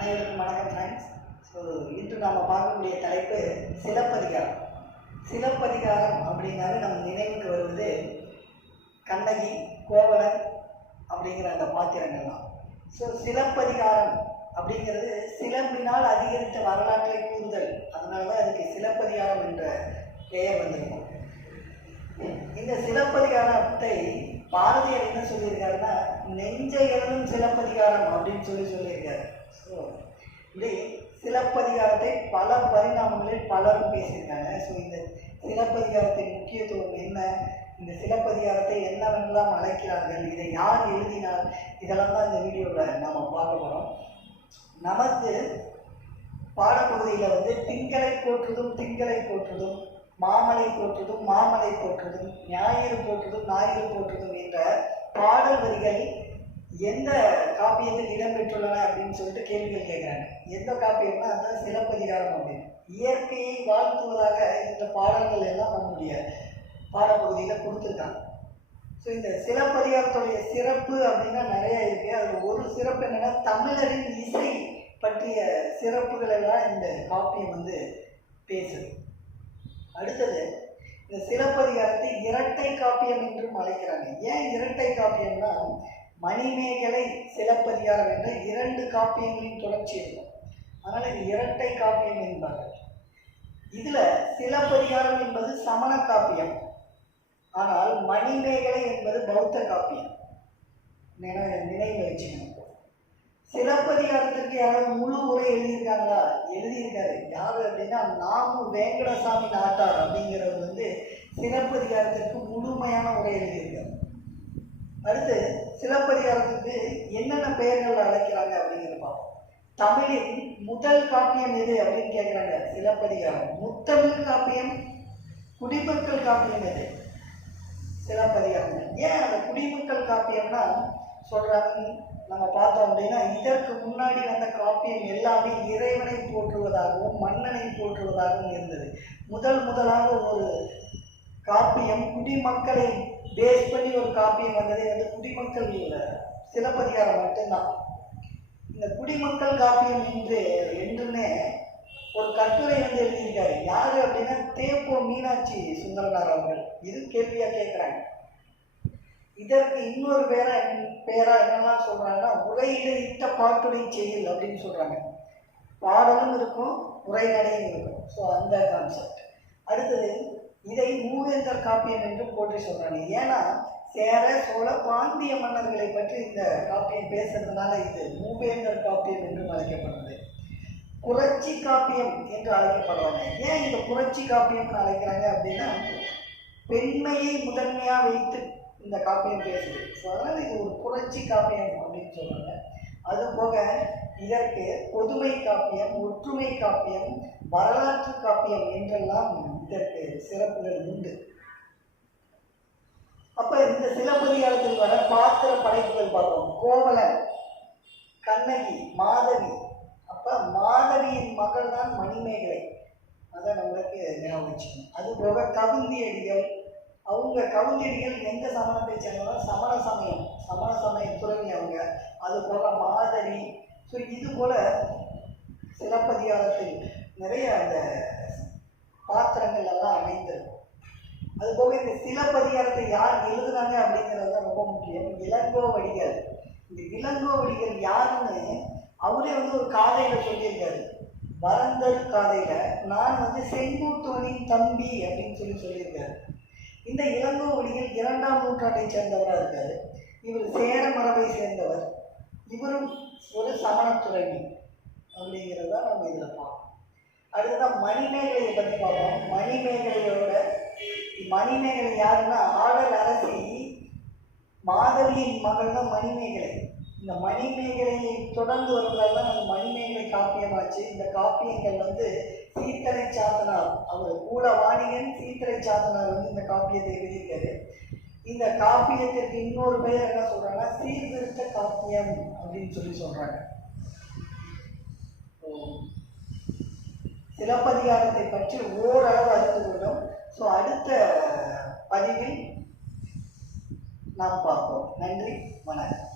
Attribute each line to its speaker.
Speaker 1: அனைவருக்கும் வணக்கம் friends so இன்று நாம் பார்க்கக்கூடிய தலைப்பு சிலப்பதிகாரம். சிலப்பதிகாரம் அப்படிங்கிறது நம்ம நினைவுக்கு வருவது கண்ணகி கோவலன் அப்படிங்கிற அந்த பாத்திரங்கள்லாம். ஸோ சிலப்பதிகாரம் அப்படிங்கிறது சிலம்பினால் அதிகரித்த வரலாற்றை கூறுதல். அதனால தான் அதுக்கு சிலப்பதிகாரம் என்ற பெயர் வந்திருக்கும். இந்த சிலப்பதிகாரத்தை பாரதியார் என்ன சொல்லியிருக்காருன்னா நெஞ்ச எழுதும் சிலப்பதிகாரம் அப்படின்னு சொல்லி சொல்லியிருக்காரு. ஸோ இப்படி சிலப்பதிகாரத்தை பல பரிணாமங்களில் பலரும் பேசியிருக்காங்க. ஸோ இந்த சிலப்பதிகாரத்தின் முக்கியத்துவம் என்ன? இந்த சிலப்பதிகாரத்தை என்னவெல்லாம் அழைக்கிறார்கள்? இதை யார் எழுதினார்? இதெல்லாம் தான் இந்த வீடியோவில் நாம் பார்க்க போகிறோம் நமக்கு பாடப்பகுதியில் வந்து திங்களை போற்றுதும் திங்களை போற்றுதும் மாமலை போற்றுதும் மாமலை போற்றுதும் ஞாயிறு போற்றுதும் ஞாயிறு போற்றுதும் என்ற பாடல் வரிகள் எந்த காப்பியத்தில் இடம்பெற்றுள்ளன அப்படின்னு சொல்லிட்டு கேள்விகள் கேட்குறாங்க. எந்த காப்பியம்னா அந்த சிலப்பதிகாரம் அப்படின்னு. இயற்கையை வாழ்த்துவதாக இந்த பாடல்கள் எல்லாம் நம்முடைய பாடப்பகுதியில் கொடுத்துருக்காங்க. ஸோ இந்த சிலப்பதிகாரத்துடைய சிறப்பு அப்படின்னா நிறைய இருக்குது அதில் ஒரு சிறப்பு என்னென்னா தமிழரின் இசை பற்றிய சிறப்புகள் எல்லாம் இந்த காப்பியம் வந்து பேசுது. அடுத்தது இந்த சிலப்பதிகாரத்தை இரட்டை காப்பியம் என்றும் அழைக்கிறாங்க. ஏன் இரட்டை காப்பியம்னா மணிமேகலை சிலப்பதிகாரம் என்ற இரண்டு காப்பியங்களின் தொடர்ச்சி இருக்கும். அதனால் இது இரட்டை காப்பியம் என்பார்கள். இதில் சிலப்பதிகாரம் என்பது சமண காப்பியம். ஆனால் மணிமேகலை என்பது பௌத்த காப்பியம். நினை நினைவு வச்சுக்கணும் சிலப்பதிகாரத்திற்கு யாராவது முழு உரை எழுதியிருக்காங்களா? எழுதியிருக்காரு. யார் அப்படின்னா நாமு வேங்கடசாமி நாட்டார் அப்படிங்கிறவர் வந்து சிலப்பதிகாரத்திற்கு முழுமையான உரை எழுதியிருக்காரு. அடுத்து சிலப்பதிகாரத்துக்கு என்னென்ன பெயர்கள் அழைக்கிறாங்க அப்படிங்கிற பார்ப்போம். தமிழின் முதல் காப்பியம் எது அப்படின்னு கேட்குறாங்க. சிலப்பதிகாரம். முத்தமிழ் காப்பியம் குடிமக்கள் காப்பியம் எது? சிலப்பதிகாரம். ஏன் அந்த குடிமக்கள் காப்பியம்னா சொல்கிறாங்க நம்ம பார்த்தோம் அப்படின்னா இதற்கு முன்னாடி வந்த காப்பியம் எல்லாமே இறைவனை போற்றுவதாகவும் மன்னனை போற்றுவதாகவும் இருந்தது. முதல் முதலாக ஒரு காப்பியம் குடிமக்களை பேஸ் பண்ணி ஒரு காப்பியம் வந்ததே வந்து குடிமக்கள் சிலப்பதிகாரம் மட்டும்தான். இந்த குடிமக்கள் காப்பியம் என்று என்றுமே ஒரு கட்டுரை வந்து எழுதியிருக்காரு. யாரு அப்படின்னா தேப்போ மீனாட்சி சுந்தரனார் அவர்கள். இது கேள்வியா கேட்குறாங்க இதற்கு இன்னொரு பேரா பேரா என்னெல்லாம் சொல்றாங்கன்னா உரையிலிட்ட பாட்டுடை செயல் அப்படின்னு சொல்றாங்க. பாடலும் இருக்கும் உரைநடையும் இருக்கும். ஸோ அந்த கான்செப்ட் அடுத்தது இதை மூவேந்தர் காப்பியம் என்று போற்றி சொல்றாங்க. ஏன்னா சேர சோழ பாண்டிய மன்னர்களை பற்றி இந்த காப்பியம் பேசுறதுனால இது மூவேந்தர் காப்பியம் என்றும் அழைக்கப்படுறது புரட்சி காப்பியம் என்று அழைக்கப்படுறாங்க ஏன் இந்த புரட்சி காப்பியம்னு அழைக்கிறாங்க அப்படின்னா பெண்மையை முதன்மையாக வைத்து இந்த காப்பியம் பேசுது. ஸோ அதனால் இது ஒரு புரட்சி காப்பியம் அப்படின்னு சொல்கிறாங்க அது போக இதற்கு பொதுமை காப்பியம் ஒற்றுமை காப்பியம் வரலாற்று காப்பியம் என்றெல்லாம் இதற்கு சிறப்புகள் உண்டு. அப்போ இந்த சிலப்பதிகாரத்தில் வர பாத்திர படைப்புகள் பார்ப்போம். கோவலன் கண்ணகி மாதவி. அப்போ மாதவியின் மகள் தான் மணிமேகலை. அதை நம்மளுக்கு ஞாபகம் வச்சுக்கணும். அது போக கவுந்தியடிகள். அவங்க கவுந்தியடிகள் எந்த சமணத்தை சேர்ந்தவங்க? சமண சமயம். சமண சமய துறவி அவங்க அது போக மாதவி ஸோ இது போல சிலப்பதிகாரத்தில் நிறைய அந்த பாத்திரங்கள் எல்லாம் அமைந்திருக்கும். அது போக இந்த சிலப்பதிகாரத்தை யார் எழுதுனாங்க அப்படிங்கிறது தான் ரொம்ப முக்கியம். இளங்கோ வடிகள். இந்த இளங்கோ வடிகள் யாருன்னு அவரே வந்து ஒரு காதையில் சொல்லியிருக்காரு. வரந்தர் காதையில் நான் வந்து செங்கூட்டுவனின் தம்பி அப்படின்னு சொல்லி சொல்லியிருக்காரு. இந்த இளங்கோ வடிகள் இரண்டாம் நூற்றாண்டை சேர்ந்தவராக இருக்காரு. இவர் சேர மரபை சேர்ந்தவர். இவரும் ஒரு சமணத்துறவி அப்படிங்கிறத நம்ம இதில் பார்ப்போம். அடுத்ததான் மணிமேகலையை பற்றி பார்ப்போம். மணிமேகலையோட மணிமேகலை யாருன்னா ஆடல் அரசி மாதவியின் மகள் தான் மணிமேகலை. இந்த மணிமேகலையை தொடர்ந்து வருவதால் தான் அந்த மணிமேகலை காப்பியமாச்சு இந்த காப்பியங்கள் வந்து சீத்தலை சாத்தனார் அவர் கூட வாணிகன் சீத்தலை சாத்தனார் வந்து இந்த காப்பியத்தை எழுதியிருக்காரு. இந்த காப்பியத்திற்கு இன்னொரு பெயர் என்ன சொல்றாங்க? சீர்திருத்த காப்பியம் அப்படின்னு சொல்லி சொல்றாங்க. சிலப்பதிகாரத்தை பற்றி ஓரளவு அறிந்து கொள்ளும். ஸோ அடுத்த பதிவில் நாம் பார்ப்போம். நன்றி. வணக்கம்.